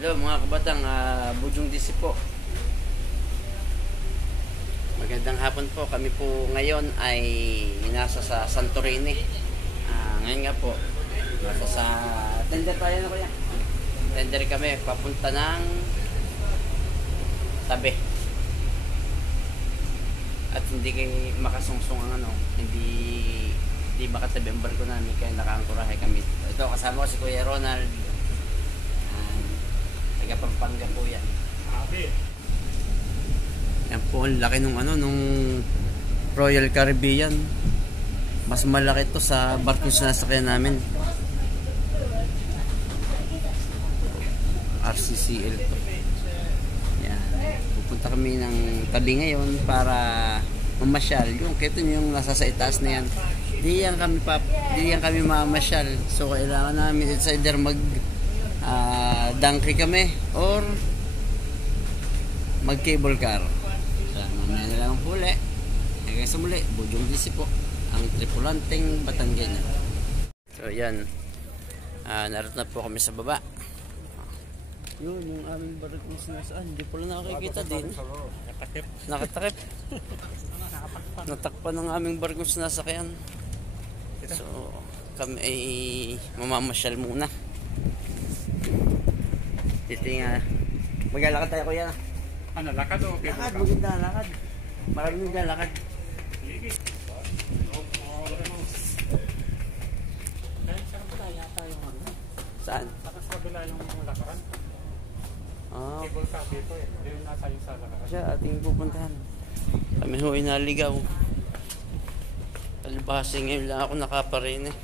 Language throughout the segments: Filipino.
Hello mga kabatang, Bujong DC po. Magandang hapon po. Kami po ngayon ay nasa sa Santorini. Ngayon nga po, nasa sa tender tayo na kuya. Tender kami, papunta ng Tabe. At hindi kayo makasungsong ang hindi makatabi ang barko namin, kaya nakaangkurahe kami. Ito, kasama ko si Kuya Ronald. Taga Pampanga po yan. Yan po, ang laki nung Royal Caribbean. Mas malaki to sa barko na nasakyan namin. RCCL to. Yan. Pupunta kami ng Tabi ngayon para mamasyal. Yung kito yung nasa sa itaas na yan. Di yan kami mamasyal. So kailangan namin it's either donkey kami or mag cable car. So, mamaya na lang huli. Hanggang sa muli, Bujong DC po, ang tripulanteng Batanggenyo. So yan, narito na po kami sa baba. Yun, yung aming barko sinasaan, hindi po lang nakakita din. Nakatakip. Natakpan ng aming barko sinasakyan. So kami ay mamamasyal muna. Maglalakad tayo kuya. Ano, lakad o? Lakad, maganda, lakad. Maraming maglalakad. Saan? Saka sa kabila yung lakaran. Cable car dito eh. Hindi yung nasa yung sa lakaran. Siya, ating pupuntahan. Kami ho ay naligaw. Palibasi ngayon lang ako nakaparin eh.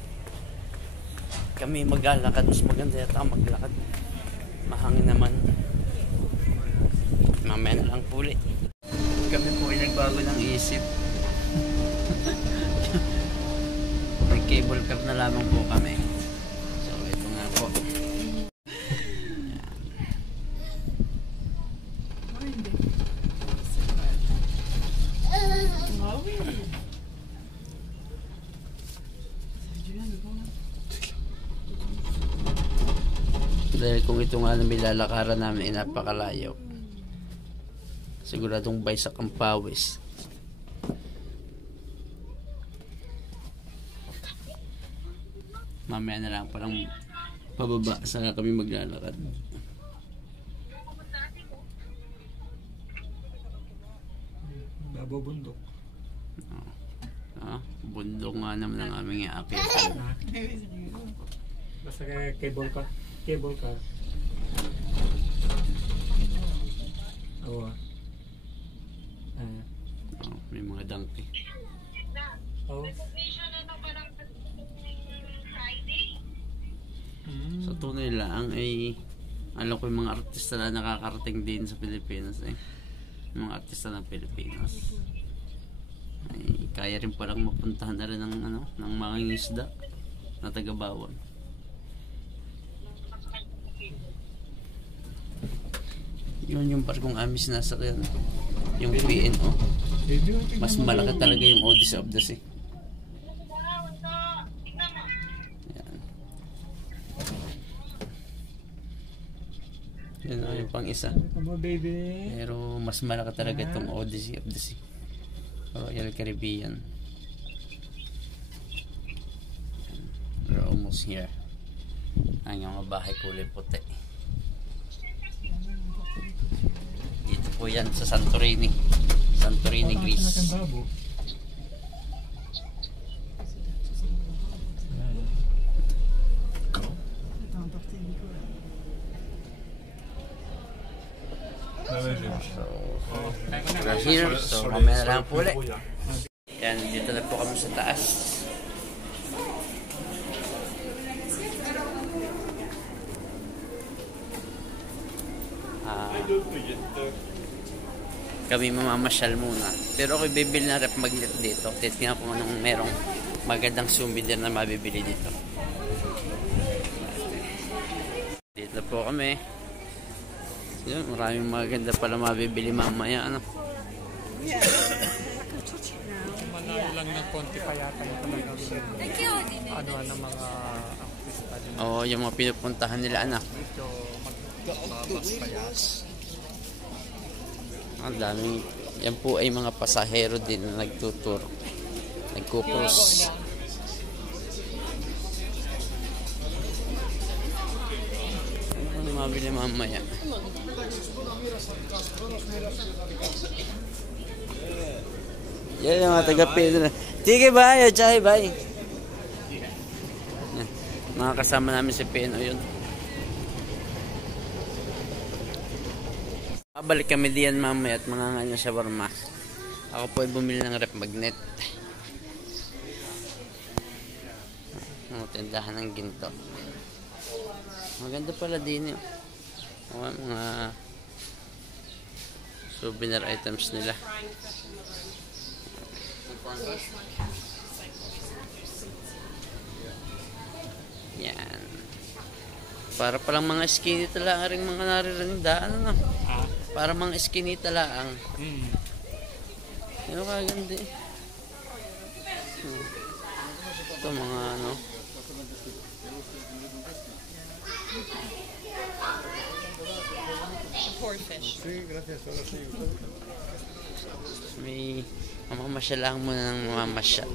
Kami maglalakad, mas maganda yata maglakad. Mahangin naman. Mamaya na lang puli. Kami po ay nagbago ng isip. May cable car na lamang po kami. So ito nga po. Dahil kung ito nga na lalakaran namin ay napakalayo, siguradong baysak ang pawis. Mamaya na lang parang pababa saka kami maglalakad. Babo bundok. Bundok nga naman ang aming iaakyasan. Basta cable car. Cable car. Oo. May mga donkey. Oo. Sa tunay lang ay alam ko yung mga artista na nakakarating din sa Pilipinas eh. Yung mga artista ng Pilipinas ay kaya rin palang mapuntahan na rin ng mga isda na taga-Bawon. Yun yung barkong amin sinasakyan, yung PNO. Mas malaki talaga yung Odyssey of the Sea. Yan yung pang isa. Pero mas malaki talaga itong Odyssey of the Sea, Royal Caribbean. We're almost here. Ang mga bahay kulay puti. Dito po yan sa Santorini, Greece. We're here, so mamaya na lang po ulit. Yan, dito na po kami sa taas. Kami mamamasyal muna. Pero ako bibili na rep magnet dito. Titignan ko anong merong magandang souvenir na mabibili dito. Dito po kami. Yun, maraming maganda pala mabibili mamaya. Manalo lang ng konti pa yata yung talagang mga artista din. Oo, yung mga pinupuntahan nila anak. Medyo Ang daming, yan po ay mga pasahero din na nagtutur, nagkukros. Ano mabili mamaya? Yan yung mga taga-Pino na. Sige ba? Chay ba? Mga kasama namin si Pino yun. Babalik kami diyan mamaya at mga nga ng shawarma. Ako po ay bumili ng rep magnet. Ang tindahan ng ginto. Maganda pala din yun. Mga souvenir items nila. Yan. Para palang mga skinny talaang rin mga naririnig daan, ano? Para mga skinny talaang. Ano kaganda eh. Ito mga ano. May mamamasyal lang muna ng mamamasyal.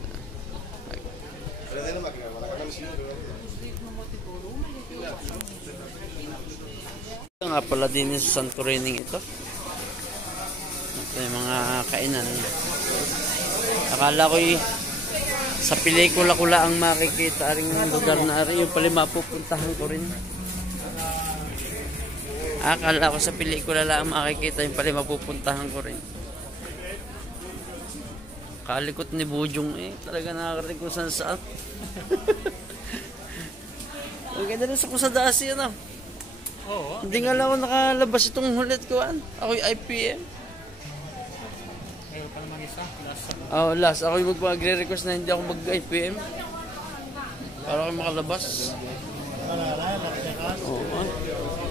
Ito nga pala din sa Santorini ito. Ito yung mga kainan. Akala ko sa pelikula ko lang makikita rin yung lugar na rin. Yung pala mapupuntahan ko rin. Akala ko sa pelikula lang makikita yung pala mapupuntahan ko rin. Kalikot ni Bujong eh. Talaga nakakarinig kung saan saan. Ang ganda rin sa Kusadasi ano. Oo. Hindi nga lang ako nakalabas itong hulit ko. Ako yung IPM. Ayaw pa naman isa. Last. Ako yung magre-request na hindi ako mag-IPM. Para ako makalabas. Oo.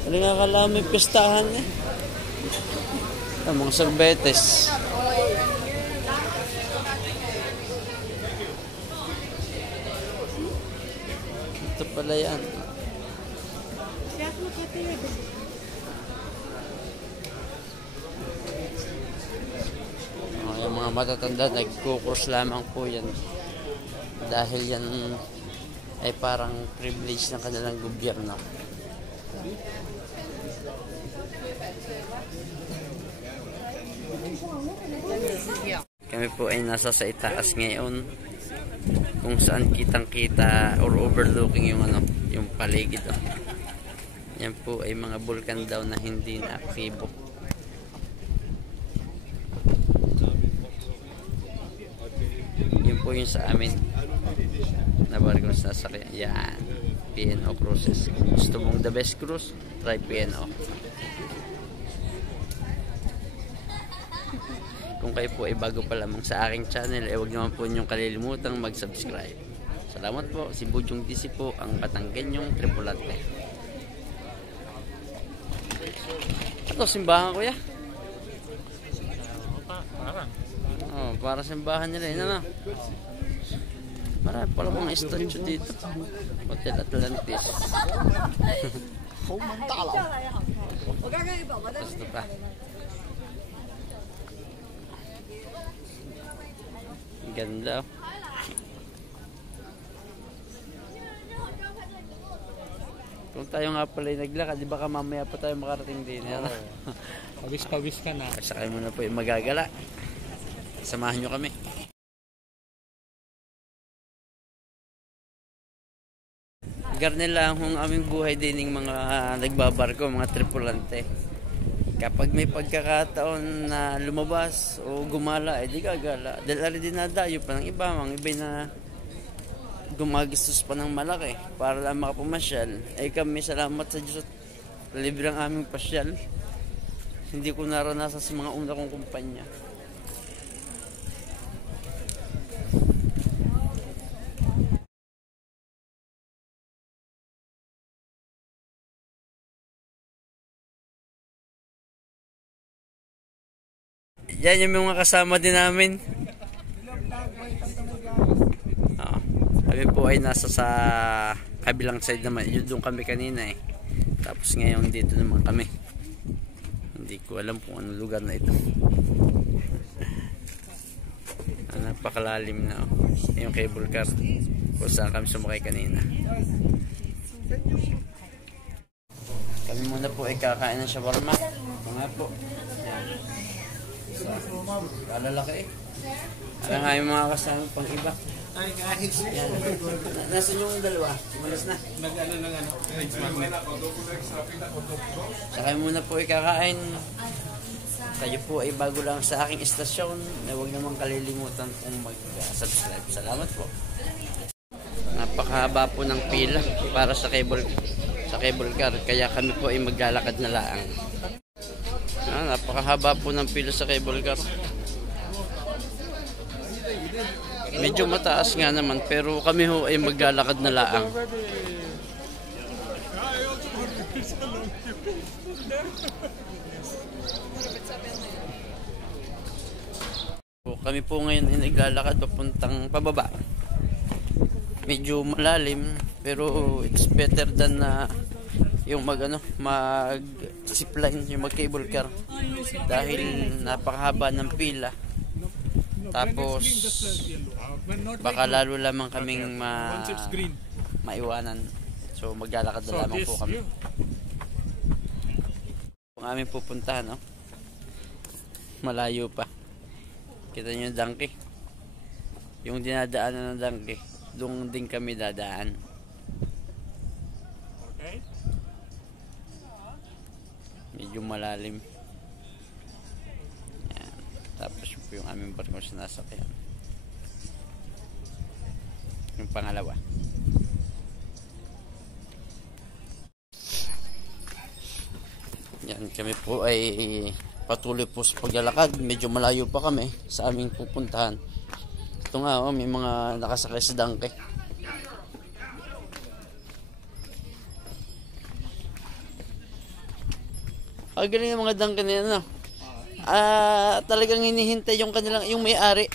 Hindi nga kala may pistahan eh. Mga sorbetes. Ito pala yan. Yung mga matatanda nagkukurs lamang po yan dahil yan ay parang privilege ng kanilang gobyerno. Kami po ay nasa sa itaas ngayon kung saan kitang-kita or overlooking yung ano, yung paligid. Yan po ay mga bulkan daw na hindi na aktibo. Yun po yung sa amin na barko sa sasakyan. Yan, P&O Cruises. Kung gusto mong the best cruise, try P&O. Kung kayo po ay bago pa lamang sa aking channel, huwag naman po niyong kalilimutang mag-subscribe. Salamat po. Si Bujong DC po, ang Batanggenyong tripulante. Ito, simbahan ko ya. Parang. Oh, para simbahan nila yun, ano? Marami pala mga statue dito. Hotel Atlantis. Basta pa. Ganda. Kung tayo nga pala naglakad, di baka mamaya pa tayo makarating din. Pawis-pawis ka na. Sakay mo na po yung magagala. Samahan nyo kami. Garnel lang ang aming buhay din ng mga nagbabarko, mga tripulante. Kapag may pagkakataon na lumabas o gumala, di gagala. Dahil ari din nadayo pa ng iba, mga iba na gumagastos pa ng malaki para lang makapamasyal. Kami, salamat sa Diyos at libre ang aming pasyal. Hindi ko naranasan sa mga una kong kumpanya. Yan yung mga kasama din namin. Kami po ay nasa sa kabilang side naman. Yun doon kami kanina eh. Tapos ngayon dito naman kami. Hindi ko alam kung anong lugar na ito. Napakalalim na yung cable car kung saan kami sumakay kanina. Kami muna po ay kakain ng shawarma. Ito nga po. Kalalaki eh. Alam nga yung mga kasama pang iba. Ay, guys. Yan. Nasaan yung dalawa? Umalis na. Nag-ano ng ano? Rage magnet. Saka muna po ay kakain. Kayo po ay bago lang sa aking istasyon. Huwag naman kalilimutan kung mag-subscribe. Salamat po. Napakahaba po ng pila para sa cable car. Kaya kami po ay maglalakad na laang. Napakahaba po ng pila sa cable car. Medyo mataas nga naman pero kami ho ay maglalakad na laang. Kami po ngayon ay naglalakad papuntang pababa. Medyo malalim pero it's better than yung mag zipline, yung mag cable car dahil napakahaba ng pila. Tapos baka lalo lamang kaming maiwanan. So maglalakad na lamang po kami. Kung aming pupuntahan, malayo pa. Kita nyo yung donkey. Yung dinadaanan ng donkey, doon din kami dadaan. Okay. Medyo malalim. Yan. Tapos yung aming barko sa nasakyan. Yung pangalawa. Yan, kami po ay patuloy po sa paglalakad. Medyo malayo pa kami sa aming pupuntahan. Ito nga, may mga nakasakay sa donkey. Galing yung mga donkey na yan, no? Talagang hinihintay yung kanilang, yung may-ari.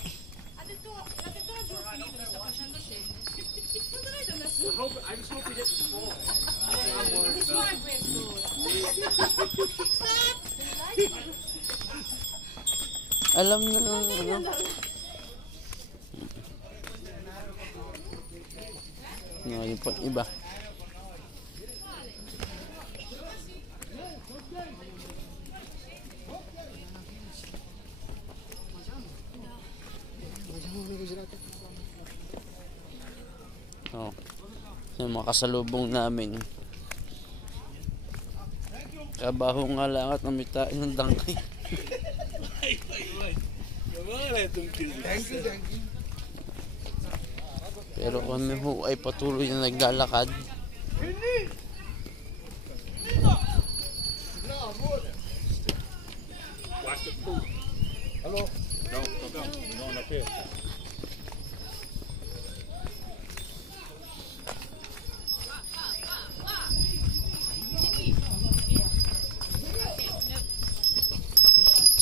Alam na ano. Ngayon pa iba. Yung mga kasalubong namin. Kabaho nga lang at namitain ng donkey. Pero kami ho ay patuloy na naglalakad. Hello? No, we're going up here.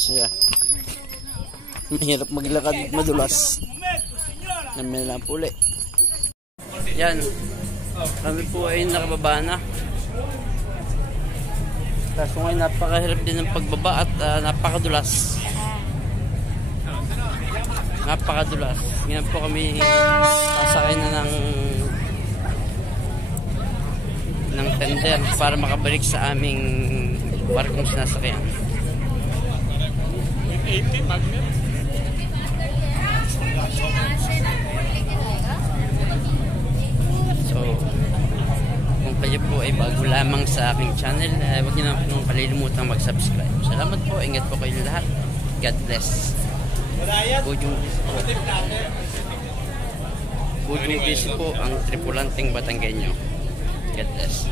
Siya. Mahirap maglakad, madulas. Namin lang puli. Yan. Kami po ay nakababa na. Kaso ngayon napakahirap din ng pagbaba at napakadulas. Napakadulas. Ngayon po kami sasakay na ng tender para makabalik sa aming barkong sinasakyan. 80 magnet. So, kung kayo po ay bago lamang sa aking channel, huwag niyo naman kalilimutang mag-subscribe. Salamat po, ingat po kayo lahat. God bless. Bujong busy po ang tripulanteng Batanggenyo. God bless.